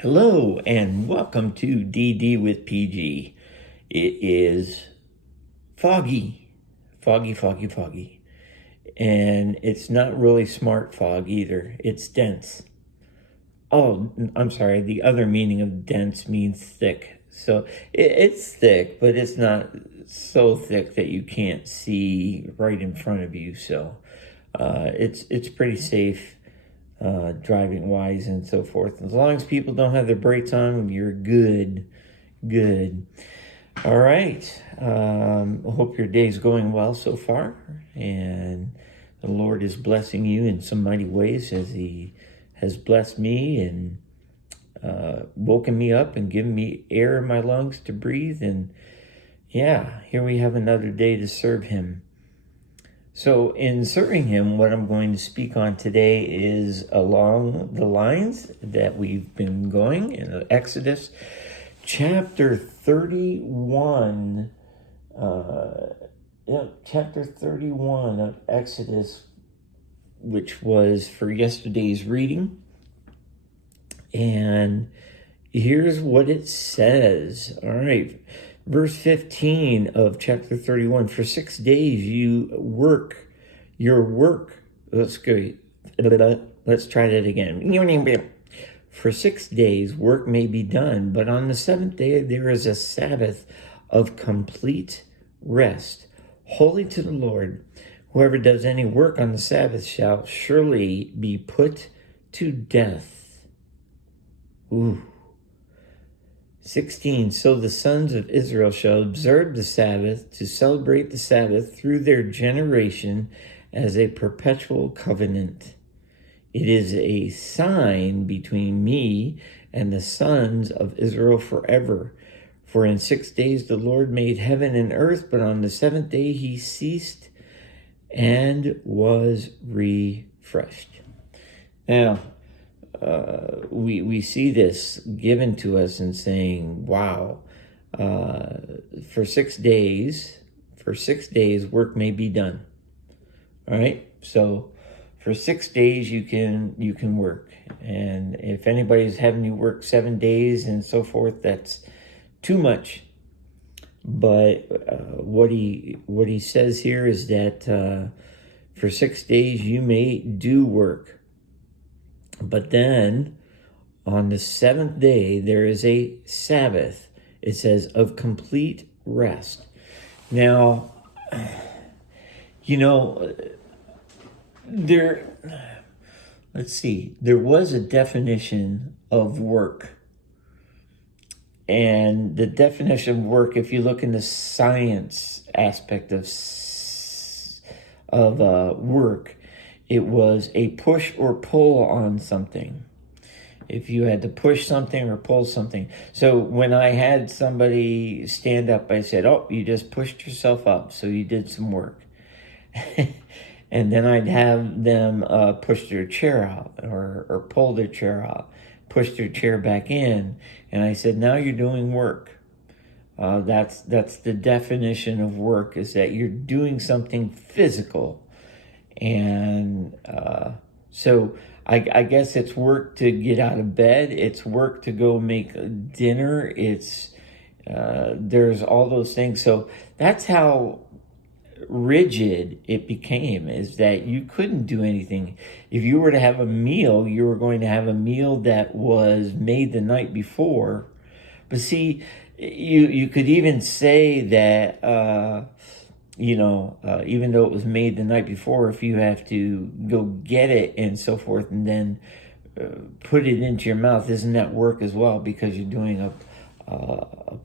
Hello and welcome to DD with PG. It is foggy, foggy, and it's not really smart fog either. It's dense. Oh, I'm sorry. The other meaning of dense means thick. So it's thick, but it's not so thick that you can't see right in front of you. So it's pretty safe driving wise and so forth. As long as people don't have their brakes on, you're good. All right. I hope your day's going well so far, and the Lord is blessing you in some mighty ways as He has blessed me and woken me up and given me air in my lungs to breathe. And yeah, here we have another day to serve Him. So in serving Him, what I'm going to speak on today is along the lines that we've been going in Exodus chapter 31. Chapter 31 of Exodus, which was for yesterday's reading. And here's what it says. All right. Verse 15 of chapter 31, for 6 days you work your work. Let's go. Let's try that again. For 6 days work may be done, but on the seventh day there is a Sabbath of complete rest, holy to the Lord. Whoever does any work on the Sabbath shall surely be put to death. Ooh. 16, so the sons of Israel shall observe the Sabbath to celebrate the Sabbath through their generation as a perpetual covenant. It is a sign between me and the sons of Israel forever. For in 6 days the Lord made heaven and earth, but on the seventh day He ceased and was refreshed. Now, we see this given to us and saying, wow, for 6 days work may be done. All right. So for 6 days you can work. And if anybody's having you work 7 days and so forth, that's too much. But what he says here is that for 6 days you may do work. But then on the seventh day, there is a Sabbath, it says, of complete rest. Now, there was a definition of work. And the definition of work, if you look in the science aspect of work, it was a push or pull on something. If you had to push something or pull something. So when I had somebody stand up, I said, oh, you just pushed yourself up. So you did some work. And then I'd have them push their chair out or pull their chair out, push their chair back in. And I said, now you're doing work. That's the definition of work, is that you're doing something physical. And so I guess it's work to get out of bed. It's work to go make dinner. It's there's all those things. So that's how rigid it became, is that you couldn't do anything. If you were to have a meal, you were going to have a meal that was made the night before. But see, you could even say that even though it was made the night before, if you have to go get it and so forth and then put it into your mouth, isn't that work as well? Because you're doing a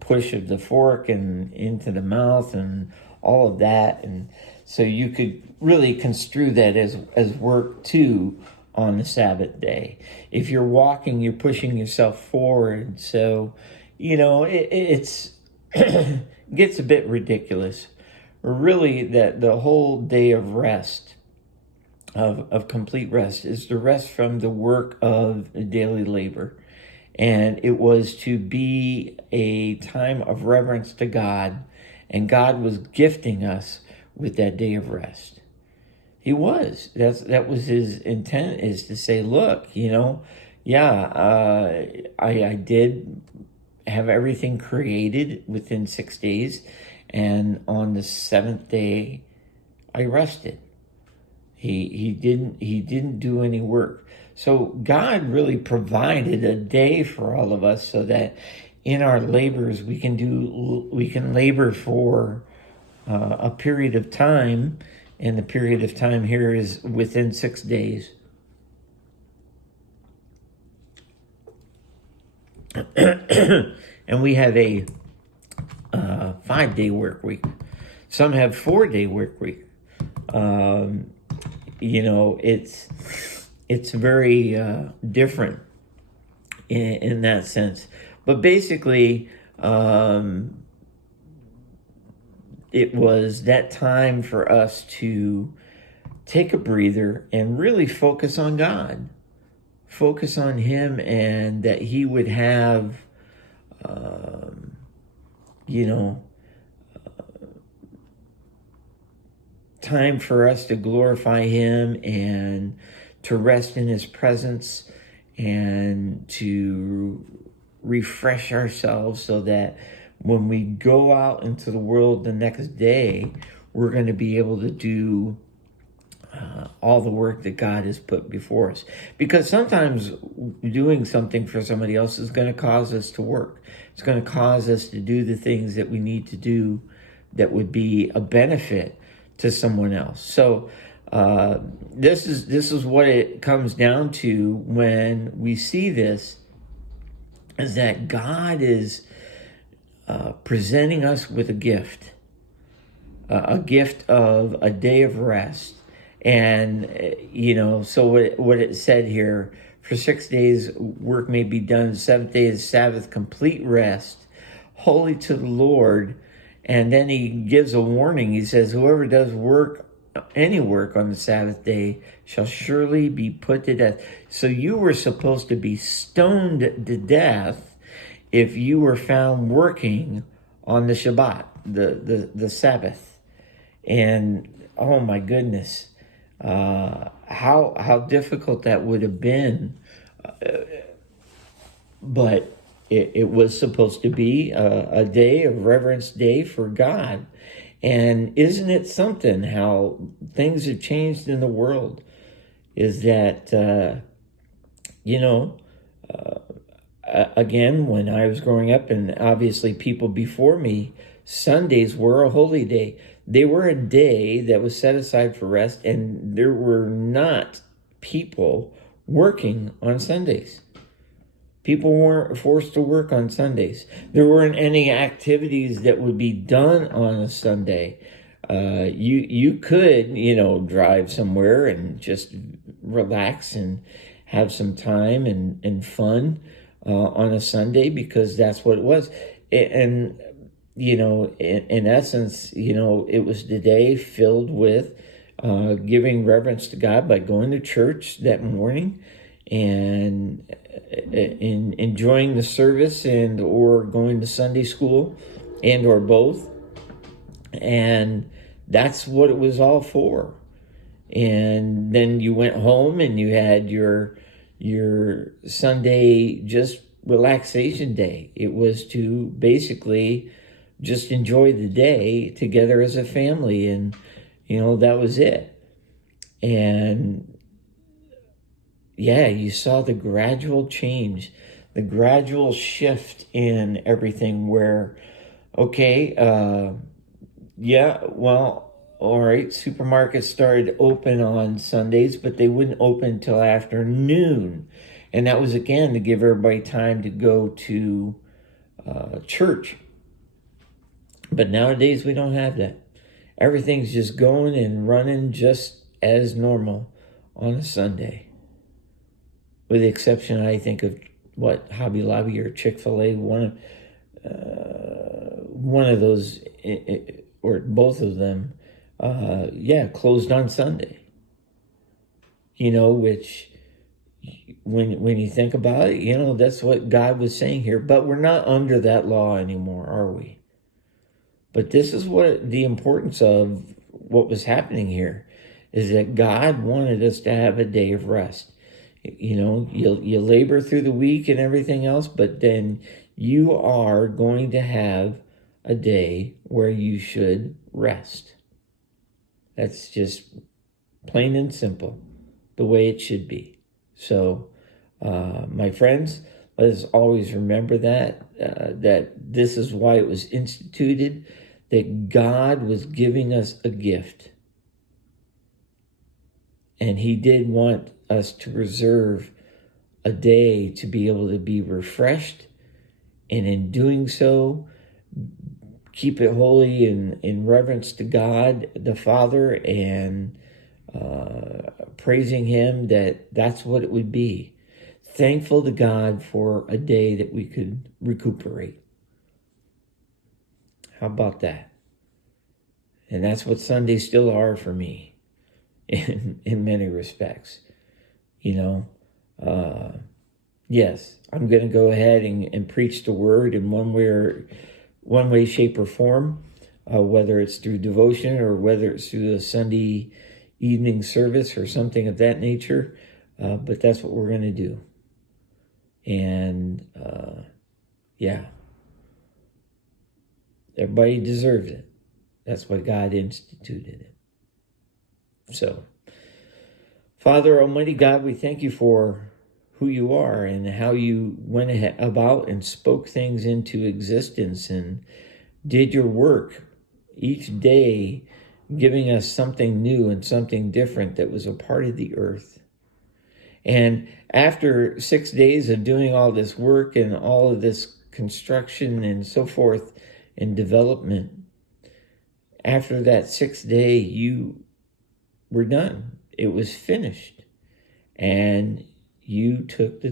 push of the fork and into the mouth and all of that. And so you could really construe that as work too on the Sabbath day. If you're walking, you're pushing yourself forward. So, it's gets a bit ridiculous. Really, that the whole day of rest, of complete rest, is the rest from the work of daily labor. And it was to be a time of reverence to God. And God was gifting us with that day of rest. He was. That was His intent, is to say, look, Yeah, I did have everything created within 6 days, and on the seventh day I rested. He didn't do any work. So God really provided a day for all of us so that in our labors we can labor for a period of time, and the period of time here is within 6 days. And we have a 5 day work week. Some have 4 day work week. Um, it's very different in that sense. But basically, it was that time for us to take a breather and really focus on God, focus on Him, and that He would have, um, you know, time for us to glorify Him and to rest in His presence and to refresh ourselves so that when we go out into the world the next day, we're going to be able to do all the work that God has put before us. Because sometimes doing something for somebody else is going to cause us to work. It's going to cause us to do the things that we need to do that would be a benefit to someone else. So this is what it comes down to when we see this, is that God is presenting us with a gift of a day of rest. And, so what it said here, for 6 days work may be done, the seventh day is Sabbath, complete rest, holy to the Lord. And then he gives a warning. He says, whoever does any work on the Sabbath day shall surely be put to death. So you were supposed to be stoned to death if you were found working on the Shabbat, the Sabbath. And oh my goodness, how difficult that would have been. But it was supposed to be a day of reverence day for God. And isn't it something how things have changed in the world? Is that, again, when I was growing up, and obviously people before me, Sundays were a holy day. They were a day that was set aside for rest, and there were not people working on Sundays. People weren't forced to work on Sundays. There weren't any activities that would be done on a Sunday. You could, drive somewhere and just relax and have some time and fun on a Sunday, because that's what it was. And, in essence, it was the day filled with giving reverence to God by going to church that morning and in enjoying the service and or going to Sunday school and or both. And that's what it was all for. And then you went home and you had your Sunday just relaxation day. It was to basically just enjoy the day together as a family, and that was it. And yeah, you saw the gradual change, the gradual shift in everything where, okay, all right, supermarkets started open on Sundays, but they wouldn't open until afternoon. And that was, again, to give everybody time to go to church. But nowadays, we don't have that. Everything's just going and running just as normal on a Sunday. With the exception, I think, of Hobby Lobby or Chick-fil-A, one of those, or both of them, closed on Sunday. Which, when you think about it, that's what God was saying here. But we're not under that law anymore, are we? But this is what the importance of what was happening here is that God wanted us to have a day of rest. You know, you labor through the week and everything else, but then you are going to have a day where you should rest. That's just plain and simple, the way it should be. So, my friends, let us always remember that this is why it was instituted, that God was giving us a gift. And he did want us to reserve a day to be able to be refreshed, and in doing so, keep it holy in reverence to God the Father, and praising him that's what it would be. Thankful to God for a day that we could recuperate. How about that? And that's what Sundays still are for me in many respects. You know, yes, I'm going to go ahead and preach the word in one way, shape, or form, whether it's through devotion or whether it's through a Sunday evening service or something of that nature. But that's what we're going to do. And yeah, everybody deserves it. That's why God instituted it. So, Father, Almighty God, we thank you for who you are and how you went about and spoke things into existence and did your work each day, giving us something new and something different that was a part of the earth. And after 6 days of doing all this work and all of this construction and so forth and development, after that 6th day, you were done. It was finished. And you took the